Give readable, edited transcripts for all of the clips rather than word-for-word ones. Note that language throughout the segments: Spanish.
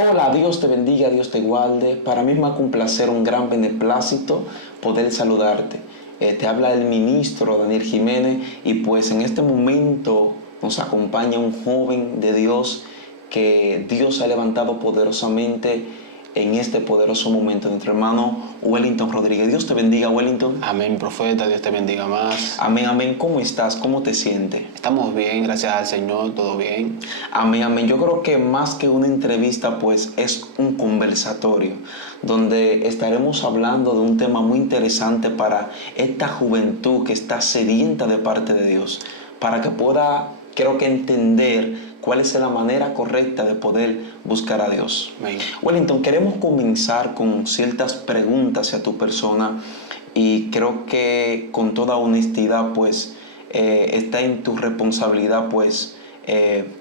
Hola, Dios te bendiga, Dios te guarde. Para mí es más que un placer, un gran beneplácito poder saludarte. Te habla el ministro Daniel Jiménez y pues en este momento nos acompaña un joven de Dios que Dios ha levantado poderosamente en este poderoso momento, nuestro hermano Wellington Rodríguez. Dios te bendiga, Wellington. Amén, profeta, Dios te bendiga más. Amén, amén. ¿Cómo estás? ¿Cómo te sientes? Estamos bien, gracias al Señor, todo bien. Amén, amén. Yo creo que más que una entrevista, pues es un conversatorio donde estaremos hablando de un tema muy interesante para esta juventud que está sedienta de parte de Dios, para que pueda, creo que entender cuál es la manera correcta de poder buscar a Dios. Amén. Wellington, queremos comenzar con ciertas preguntas hacia tu persona y creo que con toda honestidad, pues está en tu responsabilidad, pues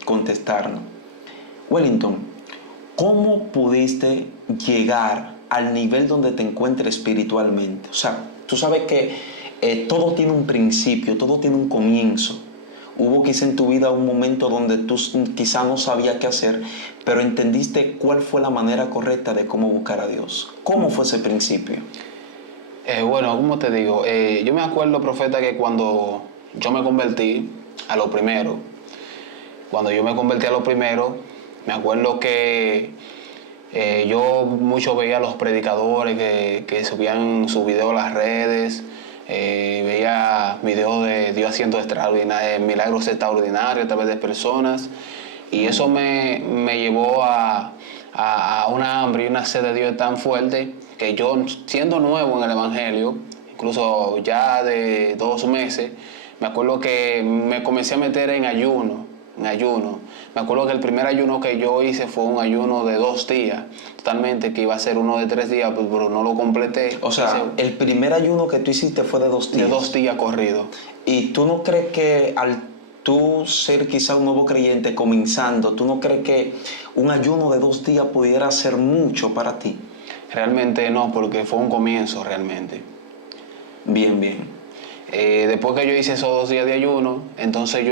contestarnos. Wellington, ¿cómo pudiste llegar al nivel donde te encuentres espiritualmente? O sea, tú sabes que todo tiene un principio, todo tiene un comienzo. Hubo quizá en tu vida un momento donde tú quizá no sabías qué hacer, pero entendiste cuál fue la manera correcta de cómo buscar a Dios. ¿Cómo fue ese principio? Bueno, como te digo, yo me acuerdo, profeta, que cuando yo me convertí a lo primero, me acuerdo que yo mucho veía a los predicadores que subían sus videos a las redes, veía videos de Dios haciendo milagros extraordinarios a través de personas, y eso me llevó a una hambre y una sed de Dios tan fuerte que yo, siendo nuevo en el Evangelio, incluso ya de 2 meses, me acuerdo que me comencé a meter en ayuno. Me acuerdo que el primer ayuno que yo hice fue un ayuno de 2 días, totalmente, que iba a ser uno de 3 días, pero no lo completé. O sea, el primer ayuno que tú hiciste fue de 2 días. De 2 días corrido. ¿Y tú no crees que al tú ser quizá un nuevo creyente comenzando, tú no crees que un ayuno de 2 días pudiera ser mucho para ti? Realmente no, porque fue un comienzo realmente. Bien, bien. Después que yo hice esos 2 días de ayuno, entonces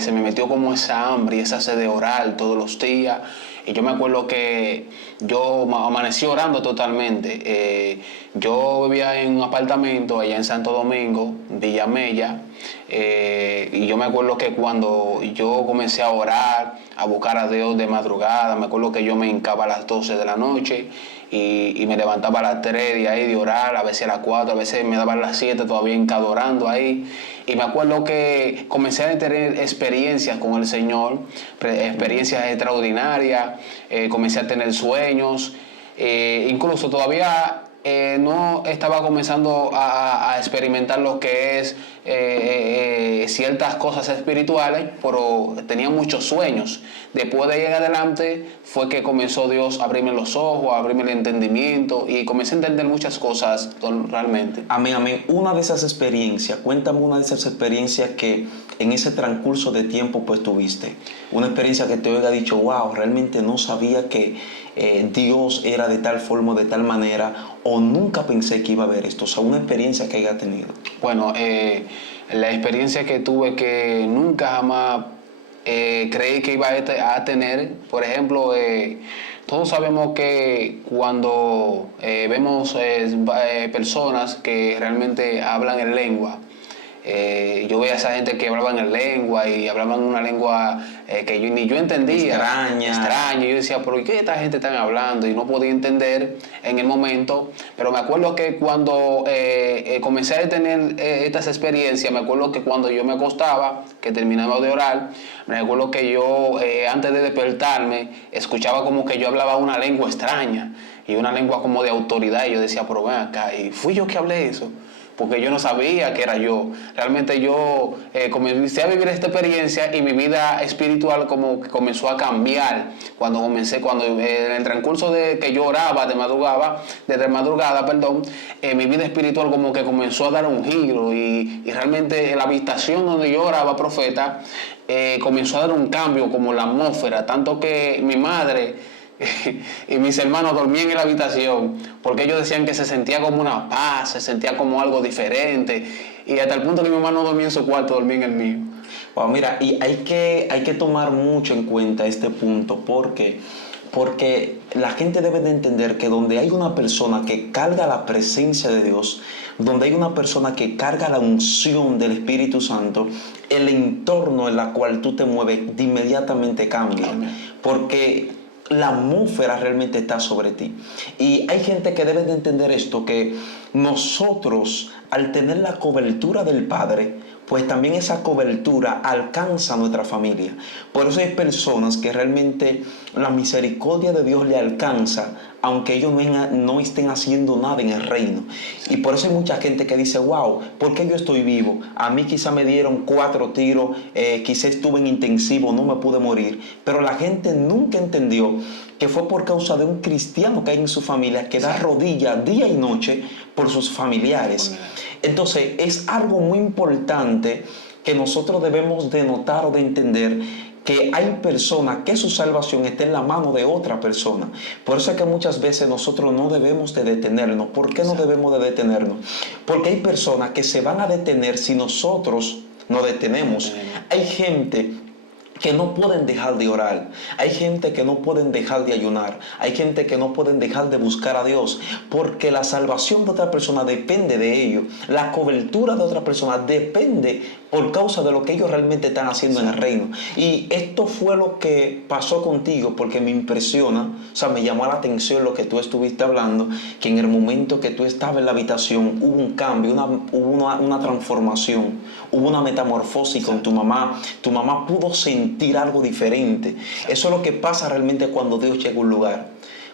se me metió como esa hambre y esa sed de orar todos los días. Y yo me acuerdo que yo amanecí orando totalmente. Yo vivía en un apartamento allá en Santo Domingo, Villa Mella. Y yo me acuerdo que cuando yo comencé a orar, a buscar a Dios de madrugada, me acuerdo que yo me hincaba a las 12 de la noche y me levantaba a las 3 de ahí de orar, a veces a las 4, a veces me daban las 7 todavía hincado orando ahí. Y me acuerdo que comencé a tener experiencias con el Señor, experiencias extraordinarias, comencé a tener sueños, incluso todavía no estaba comenzando a experimentar lo que es ciertas cosas espirituales, pero tenía muchos sueños. Después de ahí en adelante fue que comenzó Dios a abrirme los ojos, a abrirme el entendimiento y comencé a entender muchas cosas realmente. Amén, amén. Una de esas experiencias, cuéntame una de esas experiencias que en ese transcurso de tiempo pues tuviste. Una experiencia que te haya dicho, wow, realmente no sabía que Dios era de tal forma, de tal manera, o nunca pensé que iba a haber esto. O sea, una experiencia que haya tenido. Bueno, la experiencia que tuve que nunca jamás creí que iba a tener, por ejemplo, todos sabemos que cuando vemos personas que realmente hablan en lengua, yo veía a esa gente que hablaban en lengua y hablaban una lengua que ni yo entendía. Extraña. Yo decía, ¿pero qué esta gente están hablando? Y no podía entender en el momento. Pero me acuerdo que cuando comencé a tener estas experiencias, me acuerdo que cuando yo me acostaba, que terminaba de orar, me acuerdo que yo, antes de despertarme, escuchaba como que yo hablaba una lengua extraña y una lengua como de autoridad. Y yo decía, pero ven acá, ¿y fui yo que hablé eso? Porque yo no sabía que era yo. Realmente yo comencé a vivir esta experiencia y mi vida espiritual como que comenzó a cambiar cuando en el transcurso de que yo oraba de madrugada, mi vida espiritual como que comenzó a dar un giro y realmente en la habitación donde yo oraba, profeta, comenzó a dar un cambio como la atmósfera, tanto que mi madre y mis hermanos dormían en la habitación porque ellos decían que se sentía como una paz, se sentía como algo diferente, y hasta el punto que mi mamá no dormía en su cuarto, dormía en el mío. Wow, mira, y hay que tomar mucho en cuenta este punto porque Porque la gente debe de entender que donde hay una persona que carga la presencia de Dios, donde hay una persona que carga la unción del Espíritu Santo, el entorno en el cual tú te mueves de inmediatamente cambia. Porque la atmósfera realmente está sobre ti. Y hay gente que debe de entender esto, que nosotros, al tener la cobertura del Padre, pues también esa cobertura alcanza a nuestra familia. Por eso hay personas que realmente la misericordia de Dios le alcanza, aunque ellos no estén haciendo nada en el reino. Y por eso hay mucha gente que dice, wow, ¿por qué yo estoy vivo? A mí quizá me dieron 4 tiros, quizá estuve en intensivo, no me pude morir. Pero la gente nunca entendió que fue por causa de un cristiano que hay en su familia que da rodillas día y noche por sus familiares. Entonces es algo muy importante que nosotros debemos de notar o de entender, que hay personas que su salvación está en la mano de otra persona. Por eso es que muchas veces nosotros no debemos de detenernos. ¿Por qué no debemos de detenernos? Porque hay personas que se van a detener si nosotros nos detenemos. Hay gente que no pueden dejar de orar. Hay gente que no pueden dejar de ayunar. Hay gente que no pueden dejar de buscar a Dios, porque la salvación de otra persona depende de ellos. La cobertura de otra persona depende por causa de lo que ellos realmente están haciendo en el reino. Y esto fue lo que pasó contigo, porque me impresiona, o sea, me llamó la atención lo que tú estuviste hablando, que en el momento que tú estabas en la habitación hubo un cambio, hubo una transformación, hubo una metamorfosis con tu mamá. Tu mamá pudo sentir algo diferente. Eso es lo que pasa realmente cuando Dios llega a un lugar.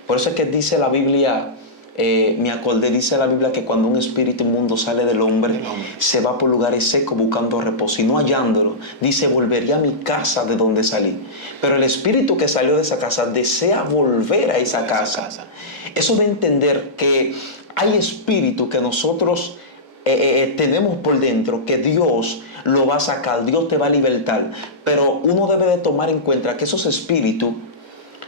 Por eso es que dice la Biblia, me acordé, dice la Biblia que cuando un espíritu inmundo sale del hombre, se va por lugares secos buscando reposo y no hallándolo. Dice, volvería a mi casa de donde salí. Pero el espíritu que salió de esa casa desea volver a esa casa. Eso de entender que hay espíritu que nosotros tenemos por dentro, que Dios lo va a sacar, Dios te va a libertar. Pero uno debe de tomar en cuenta que esos espíritus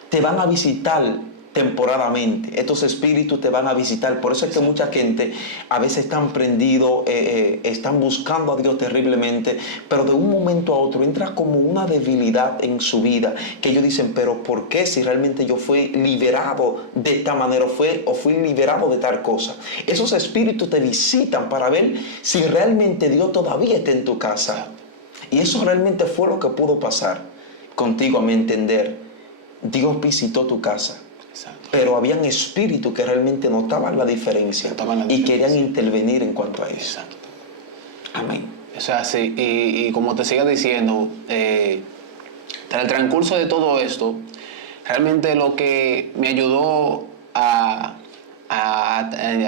te van a visitar temporadamente. Estos espíritus te van a visitar. Por eso es que mucha gente a veces están prendidos, están buscando a Dios terriblemente, pero de un momento a otro entra como una debilidad en su vida, que ellos dicen, pero ¿por qué si realmente yo fui liberado de esta manera o fui liberado de tal cosa? Esos espíritus te visitan para ver si realmente Dios todavía está en tu casa. Y eso realmente fue lo que pudo pasar contigo, a mi entender. Dios visitó tu casa. Exacto. Pero habían espíritus que realmente notaban la diferencia y querían intervenir en cuanto a eso. Exacto. Amén. O sea, sí, y como te sigo diciendo, tras el transcurso de todo esto, realmente lo que me ayudó a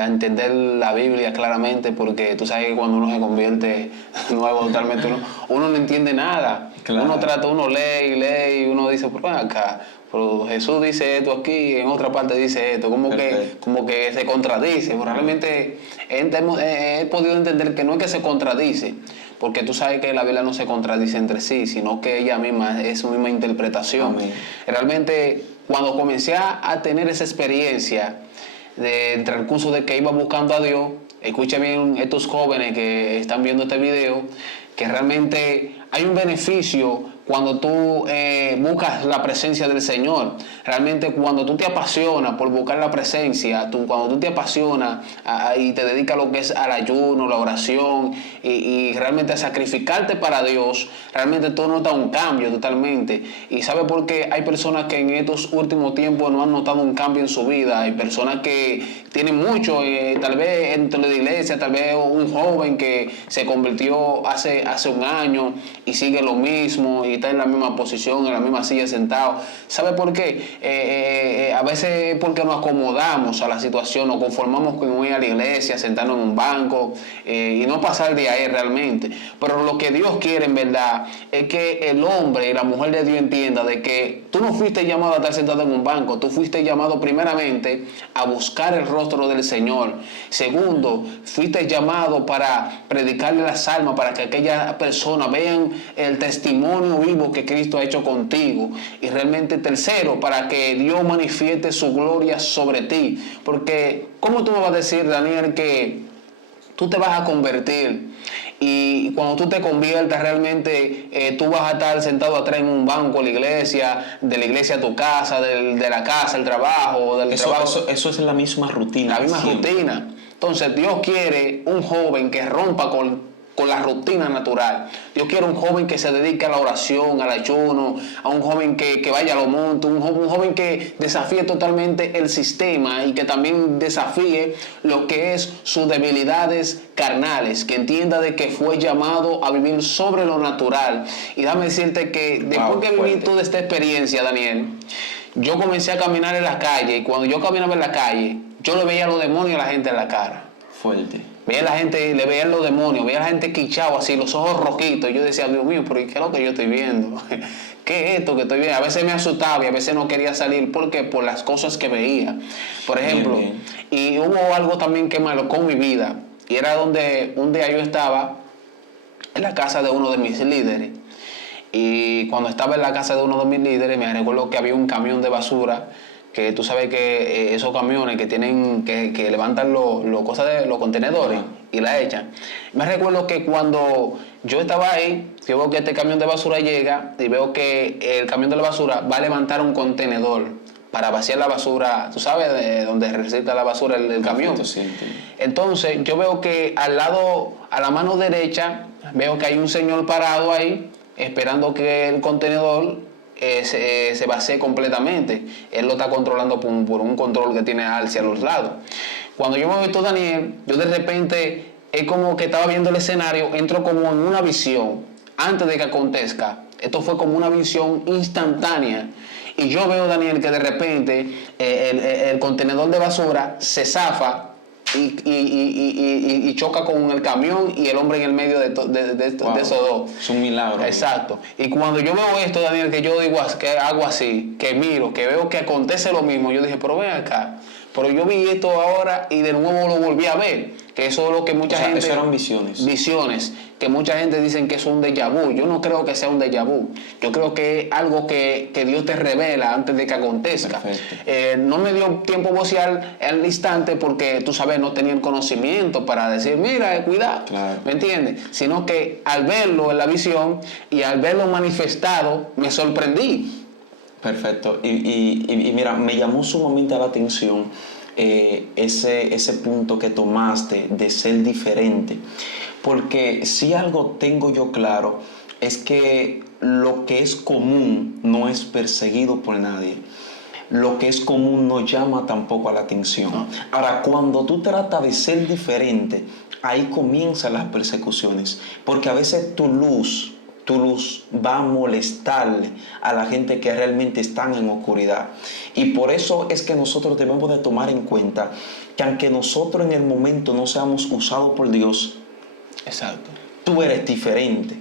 entender la Biblia claramente, porque tú sabes que cuando uno se convierte nuevo totalmente, uno no entiende nada. Claro. Uno lee y uno dice, pero ven acá, pero Jesús dice esto aquí, en otra parte dice esto, como que se contradice. Pero realmente he podido entender que no es que se contradice, porque tú sabes que la Biblia no se contradice entre sí, sino que ella misma es su misma interpretación. Amén. Realmente, cuando comencé a tener esa experiencia del transcurso de que iba buscando a Dios, escucha bien estos jóvenes que están viendo este video, que realmente hay un beneficio cuando tú buscas la presencia del Señor. Realmente cuando tú te apasionas por buscar la presencia, cuando tú te apasionas y te dedicas a lo que es al ayuno, la oración y realmente a sacrificarte para Dios, realmente tú notas un cambio totalmente. ¿Y sabe por qué? Hay personas que en estos últimos tiempos no han notado un cambio en su vida. Hay personas que tienen mucho, tal vez dentro de la iglesia, tal vez un joven que se convirtió hace un año y sigue lo mismo y está en la misma posición, en la misma silla sentado. ¿Sabe por qué? A veces porque nos acomodamos a la situación, nos conformamos con ir a la iglesia, sentarnos en un banco y no pasar de ahí realmente. Pero lo que Dios quiere en verdad es que el hombre y la mujer de Dios entienda de que tú no fuiste llamado a estar sentado en un banco, tú fuiste llamado primeramente a buscar el rostro del Señor. Segundo, fuiste llamado para predicarle las almas, para que aquellas personas vean el testimonio vivo que Cristo ha hecho contigo. Y realmente tercero, para que Dios manifieste su gloria sobre ti. Porque ¿cómo tú me vas a decir, Daniel, que tú te vas a convertir. Y cuando tú te conviertas realmente, tú vas a estar sentado atrás en un banco de la iglesia a tu casa, de la casa al trabajo, del trabajo. Eso es la misma rutina. La misma rutina. Entonces Dios quiere un joven que rompa con la rutina natural. Dios quiere un joven que se dedique a la oración, al ayuno, a un joven que vaya a los montes, un joven que desafíe totalmente el sistema y que también desafíe lo que es sus debilidades carnales, que entienda de que fue llamado a vivir sobre lo natural. Y déjame decirte que después que viví toda esta experiencia, Daniel, yo comencé a caminar en la calle y cuando yo caminaba en la calle, yo le veía a los demonios a la gente en la cara. Fuerte. Veía a la gente, le veían los demonios, veía a la gente quichado así, los ojos rojitos. Y yo decía, Dios mío, pero ¿qué es lo que yo estoy viendo? ¿Qué es esto que estoy viendo? A veces me asustaba y a veces no quería salir. ¿Por qué? Por las cosas que veía. Por ejemplo, y hubo algo también que marcó mi vida. Y era donde un día yo estaba en la casa de uno de mis líderes. Y cuando estaba en la casa de uno de mis líderes, me recuerdo que había un camión de basura, que tú sabes que esos camiones que tienen que levantan los contenedores y la echan. Me recuerdo que cuando yo estaba ahí, yo veo que este camión de basura llega y veo que el camión de la basura va a levantar un contenedor para vaciar la basura, tú sabes, de donde recicla la basura el camión. Entonces yo veo que al lado, a la mano derecha, veo que hay un señor parado ahí esperando que el contenedor se vacíe completamente. Él lo está controlando por un control que tiene hacia los lados. Cuando yo me veo esto, Daniel, yo de repente es como que estaba viendo el escenario, entro como en una visión antes de que acontezca. Esto fue como una visión instantánea. Y yo veo, Daniel, que de repente el contenedor de basura se zafa y choca con el camión y el hombre en el medio de esos dos. Es un milagro. Exacto. Y cuando yo veo esto, Daniel, que yo digo que hago así, que miro, que veo que acontece lo mismo, yo dije, pero ven acá. Pero yo vi esto ahora y de nuevo lo volví a ver. Que eso es lo que mucha gente... Eso eran visiones. Visiones. Que mucha gente dicen que es un déjà vu. Yo no creo que sea un déjà vu. Yo creo que es algo que Dios te revela antes de que acontezca. No me dio tiempo a vocear al instante porque, tú sabes, no tenía el conocimiento para decir, mira, cuidado. Claro. ¿Me entiendes? Sino que al verlo en la visión y al verlo manifestado, me sorprendí. Perfecto. Y mira, me llamó sumamente la atención ese punto que tomaste de ser diferente. Porque si algo tengo yo claro es que lo que es común no es perseguido por nadie. Lo que es común no llama tampoco a la atención. Ahora, cuando tú tratas de ser diferente, ahí comienzan las persecuciones. Porque a veces tu luz va a molestarle a la gente que realmente están en oscuridad. Y por eso es que nosotros debemos de tomar en cuenta que aunque nosotros en el momento no seamos usados por Dios, exacto, tú eres diferente.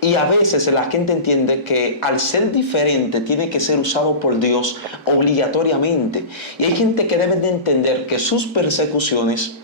Y a veces la gente entiende que al ser diferente tiene que ser usado por Dios obligatoriamente. Y hay gente que debe de entender que sus persecuciones,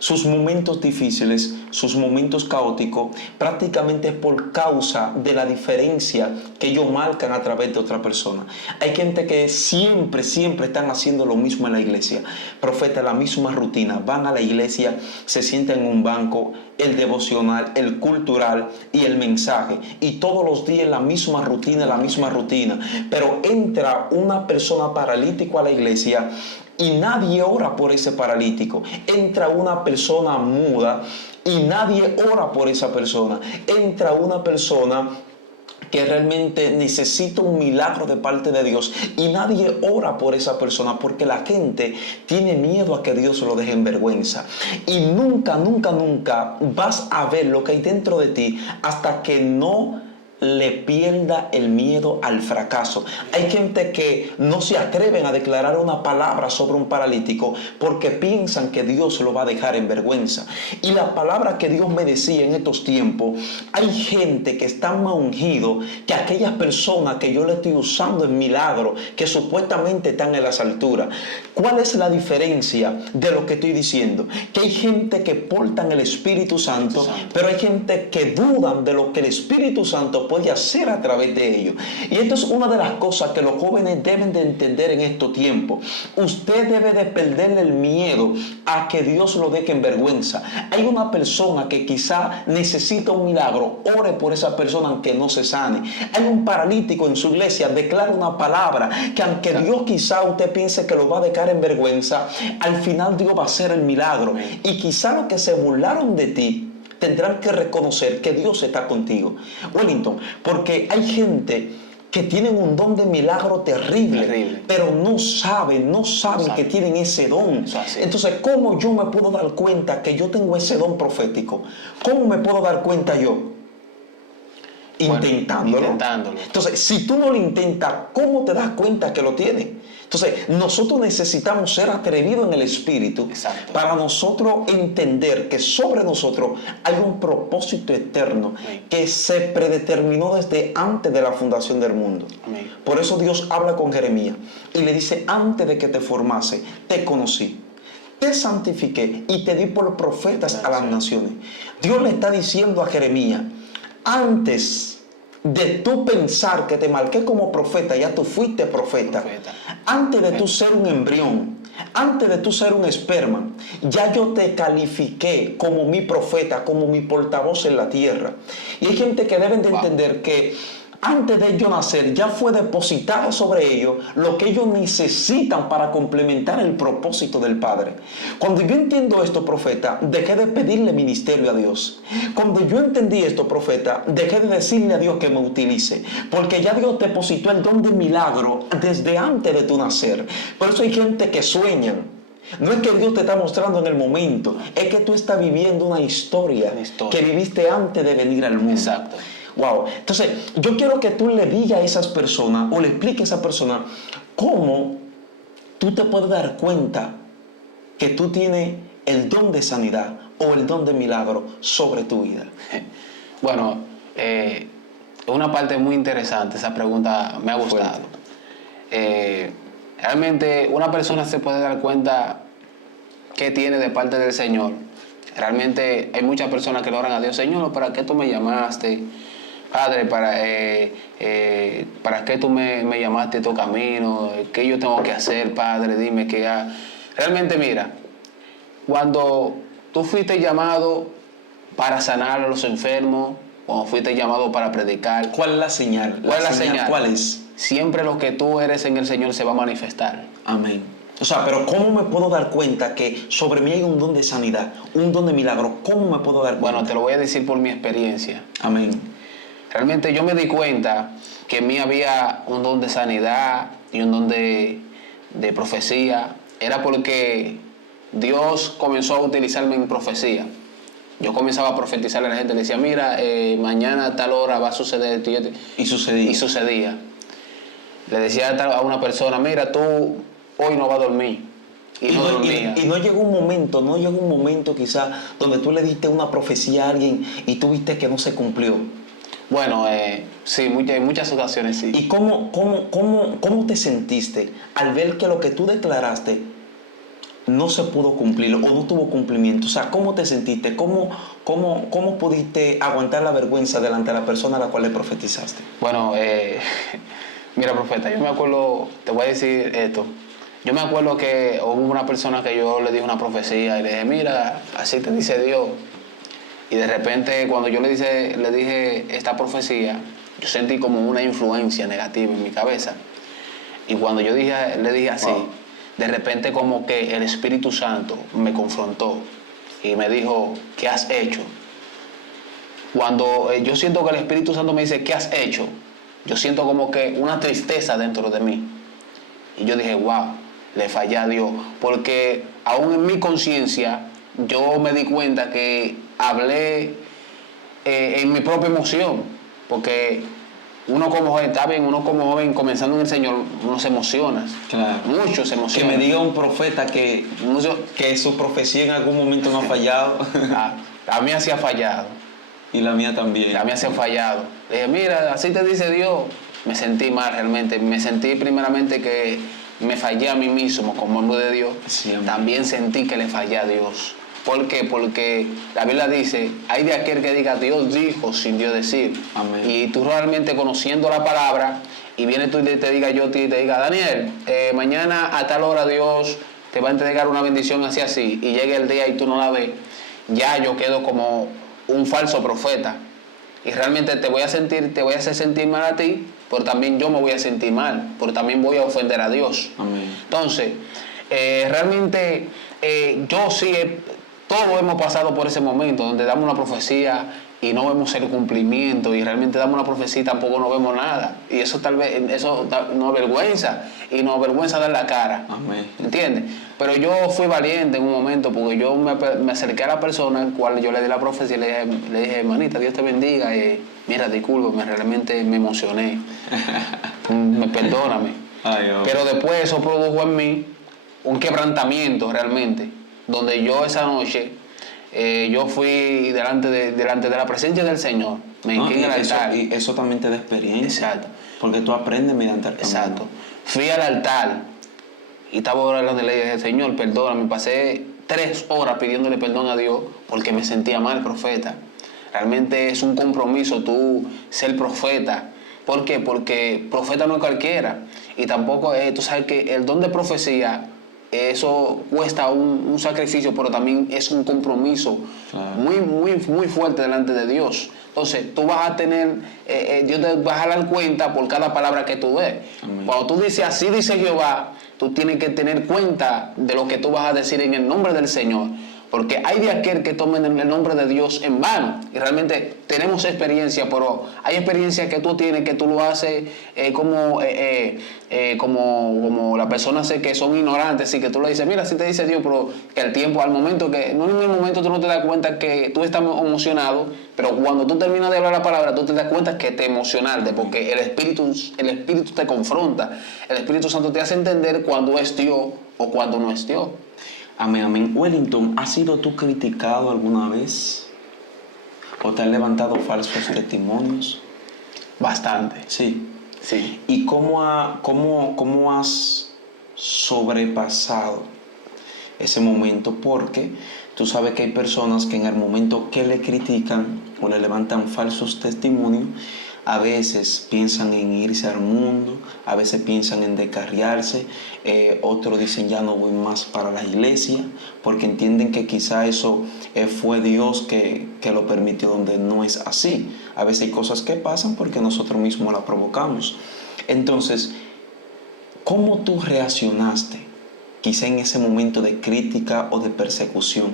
sus momentos difíciles, sus momentos caóticos, prácticamente es por causa de la diferencia que ellos marcan a través de otra persona. Hay gente que siempre están haciendo lo mismo en la iglesia. Profeta, la misma rutina. Van a la iglesia, se sientan en un banco, el devocional, el cultural y el mensaje. Y todos los días la misma rutina. Pero entra una persona paralítica a la iglesia y nadie ora por ese paralítico. Entra una persona muda y nadie ora por esa persona. Entra una persona que realmente necesita un milagro de parte de Dios y nadie ora por esa persona porque la gente tiene miedo a que Dios lo deje en vergüenza. Y nunca vas a ver lo que hay dentro de ti hasta que no le pierda el miedo al fracaso. Hay gente que no se atreven a declarar una palabra sobre un paralítico porque piensan que Dios lo va a dejar en vergüenza. Y la palabra que Dios me decía en estos tiempos, hay gente que está más ungido que aquellas personas que yo le estoy usando en milagro, que supuestamente están en las alturas. ¿Cuál es la diferencia de lo que estoy diciendo? Que hay gente que portan el Espíritu Santo, pero hay gente que dudan de lo que el Espíritu Santo puede hacer a través de ellos. Y esto es una de las cosas que los jóvenes deben de entender en estos tiempos. Usted debe de perderle el miedo a que Dios lo deje en vergüenza. Hay una persona que quizá necesita un milagro, ore por esa persona aunque no se sane. Hay un paralítico en su iglesia, declara una palabra que aunque Dios quizá usted piense que lo va a dejar en vergüenza, al final Dios va a hacer el milagro. Y quizá los que se burlaron de ti tendrán que reconocer que Dios está contigo. Wellington, porque hay gente que tienen un don de milagro terrible. Pero no saben que tienen ese don. Entonces, ¿cómo yo me puedo dar cuenta que yo tengo ese don profético? ¿Cómo me puedo dar cuenta yo? Intentándolo. Entonces, si tú no lo intentas, ¿cómo te das cuenta que lo tienes? Entonces, nosotros necesitamos ser atrevidos en el espíritu. Exacto. Para nosotros entender que sobre nosotros hay un propósito eterno. Amén. Que se predeterminó desde antes de la fundación del mundo. Amén. Por eso Dios habla con Jeremías y le dice: antes de que te formase, te conocí, te santifiqué y te di por profetas a las naciones. Dios le está diciendo a Jeremías: antes de tú pensar que te marqué como profeta, ya tú fuiste profeta. Antes de tú ser un embrión, antes de tú ser un esperma, ya yo te califiqué como mi profeta, como mi portavoz en la tierra. Y hay gente que deben de entender que antes de ellos nacer, ya fue depositado sobre ellos lo que ellos necesitan para complementar el propósito del Padre. Cuando yo entiendo esto, profeta, dejé de pedirle ministerio a Dios. Cuando yo entendí esto, profeta, dejé de decirle a Dios que me utilice. Porque ya Dios depositó el don de milagro desde antes de tu nacer. Por eso hay gente que sueña. No es que Dios te está mostrando en el momento, es que tú estás viviendo una historia que viviste antes de venir al mundo. Exacto. Wow. Entonces, yo quiero que tú le digas a esas personas o le expliques a esa persona cómo tú te puedes dar cuenta que tú tienes el don de sanidad o el don de milagro sobre tu vida. Bueno, una parte muy interesante, esa pregunta me ha gustado. Realmente una persona se puede dar cuenta que tiene de parte del Señor. Realmente hay muchas personas que le oran a Dios: Señor, ¿para qué tú me llamaste? Padre, ¿para qué tú me llamaste a tu camino? ¿Qué yo tengo que hacer, Padre? Dime qué hago. Realmente, mira, cuando tú fuiste llamado para sanar a los enfermos, cuando fuiste llamado para predicar, ¿cuál es la señal? ¿Cuál es la señal? ¿Cuál es? Siempre lo que tú eres en el Señor se va a manifestar. Amén. O sea, pero ¿cómo me puedo dar cuenta que sobre mí hay un don de sanidad, un don de milagro? ¿Cómo me puedo dar cuenta? Bueno, te lo voy a decir por mi experiencia. Amén. Realmente yo me di cuenta que en mí había un don de sanidad y un don de profecía. Era porque Dios comenzó a utilizarme en profecía. Yo comenzaba a profetizarle a la gente, le decía: mira, mañana a tal hora va a suceder esto. Y sucedía. Y sucedía. Le decía a una persona: mira, tú hoy no vas a dormir. Y no dormía. Y no llegó un momento quizás donde tú le diste una profecía a alguien y tú viste que no se cumplió. Bueno, sí, en muchas ocasiones sí. ¿Y cómo te sentiste al ver que lo que tú declaraste no se pudo cumplir o no tuvo cumplimiento? O sea, ¿cómo te sentiste? ¿Cómo pudiste aguantar la vergüenza delante de la persona a la cual le profetizaste? Bueno, mira, profeta, yo me acuerdo, te voy a decir esto. Yo me acuerdo que hubo una persona que yo le dije una profecía y le dije: mira, así te dice Dios. Y de repente, cuando yo le dije esta profecía, yo sentí como una influencia negativa en mi cabeza. Y cuando yo le dije así, de repente como que el Espíritu Santo me confrontó y me dijo: ¿qué has hecho? Cuando yo siento que el Espíritu Santo me dice: ¿qué has hecho?, yo siento como que una tristeza dentro de mí. Y yo dije: wow, le fallé a Dios. Porque aún en mi conciencia, yo me di cuenta que hablé en mi propia emoción, porque uno como joven comenzando en el Señor, uno se emociona. Claro. Mucho se emociona. Que me diga un profeta que su profecía en algún momento no ha fallado. A mí así ha fallado. Y la mía también. La mía se ha fallado. Le dije: mira, así te dice Dios. Me sentí mal realmente. Me sentí primeramente que me fallé a mí mismo como hombre de Dios. Sí, también sentí que le fallé a Dios. ¿Por qué? Porque la Biblia dice, hay de aquel que diga Dios dijo sin Dios decir. Amén. Y tú realmente conociendo la palabra, y viene tú y te diga yo, te diga, Daniel, mañana a tal hora Dios te va a entregar una bendición así, así, y llega el día y tú no la ves, ya yo quedo como un falso profeta. Y realmente te voy a hacer sentir mal a ti, pero también yo me voy a sentir mal, pero también voy a ofender a Dios. Amén. Entonces, realmente yo sí, todos hemos pasado por ese momento donde damos una profecía y no vemos el cumplimiento, y realmente damos una profecía y tampoco no vemos nada. Y eso tal vez, nos avergüenza, y nos avergüenza dar la cara. Amén. ¿Entiendes? Pero yo fui valiente en un momento, porque yo me acerqué a la persona al cual yo le di la profecía y le dije, hermanita, Dios te bendiga, mira, discúlpame, realmente me emocioné, perdóname. Ay, Pero después eso produjo en mí un quebrantamiento realmente, donde yo esa noche, yo fui delante de la presencia del Señor, me hinqué en el altar. Y eso también te da experiencia. Exacto. Porque tú aprendes mediante el camino. Exacto. Fui al altar y estaba orando y le dije, Señor, perdóname. Pasé 3 horas pidiéndole perdón a Dios porque me sentía mal, profeta. Realmente es un compromiso tú ser profeta. ¿Por qué? Porque profeta no es cualquiera. Y tampoco tú sabes que el don de profecía, eso cuesta un sacrificio, pero también es un compromiso muy fuerte delante de Dios. Entonces, tú vas a tener, Dios te vas a dar cuenta por cada palabra que tú des. Amén. Cuando tú dices, así dice Jehová, tú tienes que tener cuenta de lo que tú vas a decir en el nombre del Señor. Porque hay de aquel que tomen el nombre de Dios en vano. Y realmente tenemos experiencia, pero hay experiencia que tú tienes, que tú lo haces como las personas que son ignorantes, y que tú le dices, mira, si te dice Dios, pero que el tiempo, al momento que, no en el momento tú no te das cuenta que tú estás emocionado, pero cuando tú terminas de hablar la palabra, tú te das cuenta que te emocionaste, porque el Espíritu te confronta. El Espíritu Santo te hace entender cuando es Dios o cuando no es Dios. Amén, amén. Wellington, ¿has sido tú criticado alguna vez? ¿O te han levantado falsos testimonios? Bastante. Sí. Sí. ¿Y cómo has sobrepasado ese momento? Porque tú sabes que hay personas que en el momento que le critican o le levantan falsos testimonios, a veces piensan en irse al mundo, a veces piensan en descarriarse, otros dicen ya no voy más para la iglesia, porque entienden que quizá eso fue Dios que lo permitió, donde no es así. A veces hay cosas que pasan porque nosotros mismos las provocamos. Entonces, ¿cómo tú reaccionaste quizá en ese momento de crítica o de persecución?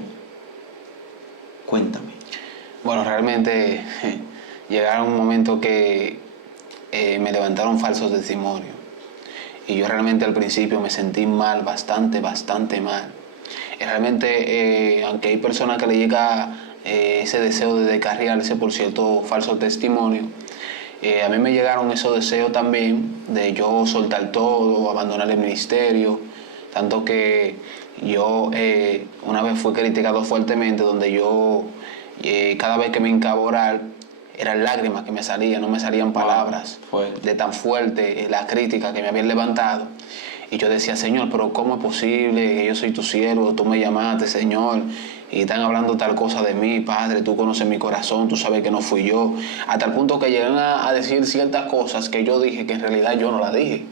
Cuéntame. Bueno, realmente llegaron un momento que me levantaron falsos testimonios. Y yo realmente al principio me sentí mal, bastante mal. Y realmente, aunque hay personas que le llega ese deseo de descarriarse por cierto falso testimonio, a mí me llegaron esos deseos también de yo soltar todo, abandonar el ministerio. Tanto que yo una vez fui criticado fuertemente, donde yo cada vez que me hincaba a orar, eran lágrimas que me salían, no me salían palabras de tan fuerte la crítica que me habían levantado. Y yo decía, Señor, pero ¿cómo es posible que yo soy tu siervo? Tú me llamaste, Señor, y están hablando tal cosa de mí, Padre, tú conoces mi corazón, tú sabes que no fui yo. Hasta el punto que llegan a decir ciertas cosas que yo dije que en realidad yo no las dije.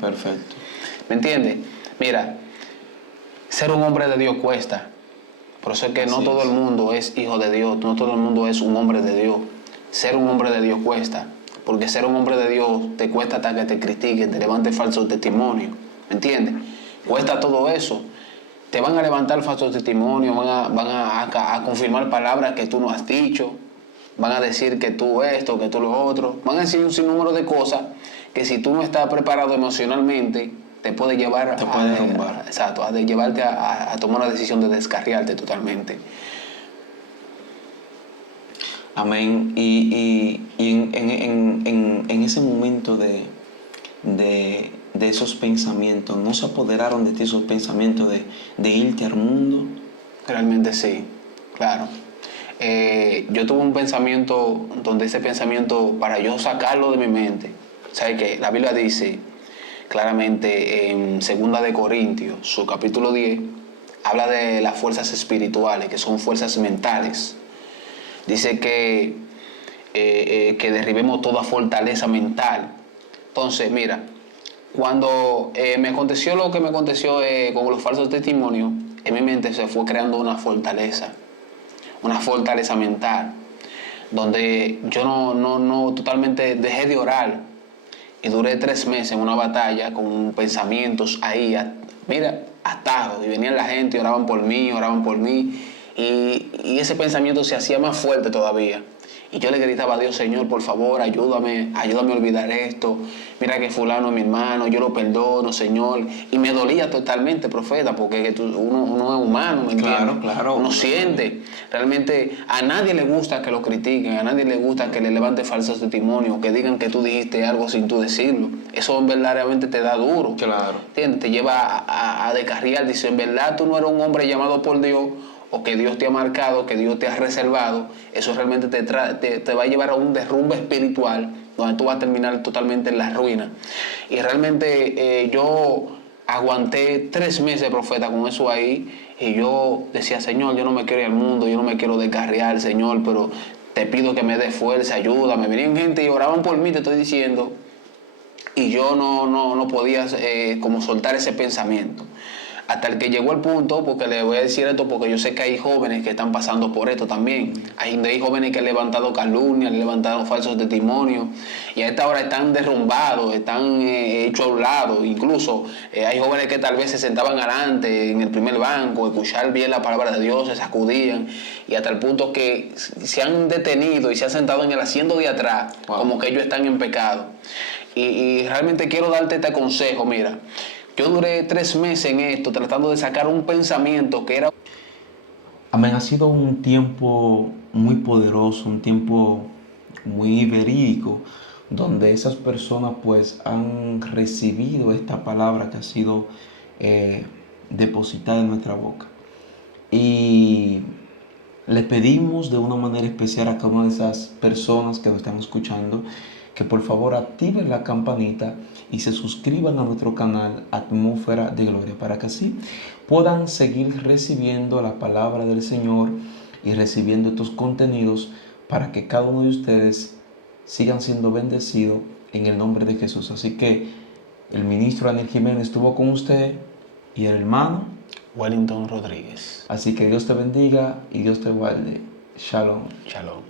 Perfecto. ¿Me entiendes? Mira, ser un hombre de Dios cuesta. Por eso es que no todo el mundo es hijo de Dios, no todo el mundo es un hombre de Dios. Ser un hombre de Dios cuesta, porque ser un hombre de Dios te cuesta hasta que te critiquen, te levanten falsos testimonios, ¿me entiendes? Cuesta todo eso. Te van a levantar falsos testimonios, van a confirmar palabras que tú no has dicho, van a decir que tú esto, que tú lo otro, van a decir un sinnúmero de cosas que si tú no estás preparado emocionalmente, te puede llevar a llevarte a tomar la decisión de descarriarte totalmente. Amén. Y en ese momento de esos pensamientos, ¿no se apoderaron de ti esos pensamientos de irte al mundo? Realmente sí, claro. Yo tuve un pensamiento donde ese pensamiento, para yo sacarlo de mi mente, ¿sabes qué? La Biblia dice claramente en 2 de Corintios, su capítulo 10, habla de las fuerzas espirituales, que son fuerzas mentales. Dice que derribemos toda fortaleza mental. Entonces, mira, cuando me aconteció lo que me aconteció con los falsos testimonios, en mi mente se fue creando una fortaleza mental, donde yo no totalmente dejé de orar y duré 3 meses en una batalla con pensamientos ahí, mira, atados, y venían la gente y oraban por mí, y ese pensamiento se hacía más fuerte todavía. Y yo le gritaba a Dios: Señor, por favor, ayúdame a olvidar esto. Mira que fulano es mi hermano, yo lo perdono, Señor. Y me dolía totalmente, profeta, porque uno es humano, ¿me entiendes? Claro. Uno siente. Realmente a nadie le gusta que lo critiquen, a nadie le gusta que le levante falsos testimonios, que digan que tú dijiste algo sin tú decirlo. Eso en verdad realmente te da duro. Claro. ¿Entiendes? Te lleva a descarriar. Dice: en verdad tú no eres un hombre llamado por Dios, o que Dios te ha marcado, que Dios te ha reservado. Eso realmente te va a llevar a un derrumbe espiritual, donde tú vas a terminar totalmente en la ruina. Y realmente yo aguanté 3 meses, profeta, con eso ahí, y yo decía: Señor, yo no me quiero ir al mundo, yo no me quiero descarriar, Señor, pero te pido que me des fuerza, ayúdame. Venían gente y oraban por mí, te estoy diciendo, y yo no podía como soltar ese pensamiento. Hasta el que llegó el punto, porque le voy a decir esto, porque yo sé que hay jóvenes que están pasando por esto también. Hay jóvenes que han levantado calumnias, han levantado falsos testimonios, y a esta hora están derrumbados, están hechos a un lado. Incluso hay jóvenes que tal vez se sentaban adelante en el primer banco, escuchar bien la palabra de Dios, se sacudían, y hasta el punto que se han detenido y se han sentado en el asiento de atrás, como que ellos están en pecado. Y realmente quiero darte este consejo. Mira, yo duré 3 meses en esto, tratando de sacar un pensamiento que era... Amén, ha sido un tiempo muy poderoso, un tiempo muy verídico, donde esas personas pues han recibido esta palabra que ha sido depositada en nuestra boca. Y le pedimos de una manera especial a cada una de esas personas que nos están escuchando que por favor activen la campanita y se suscriban a nuestro canal Atmósfera de Gloria, para que así puedan seguir recibiendo la palabra del Señor y recibiendo estos contenidos, para que cada uno de ustedes sigan siendo bendecidos en el nombre de Jesús. Así que el ministro Daniel Jiménez estuvo con usted y el hermano Wellington Rodríguez. Así que Dios te bendiga y Dios te guarde. Shalom. Shalom.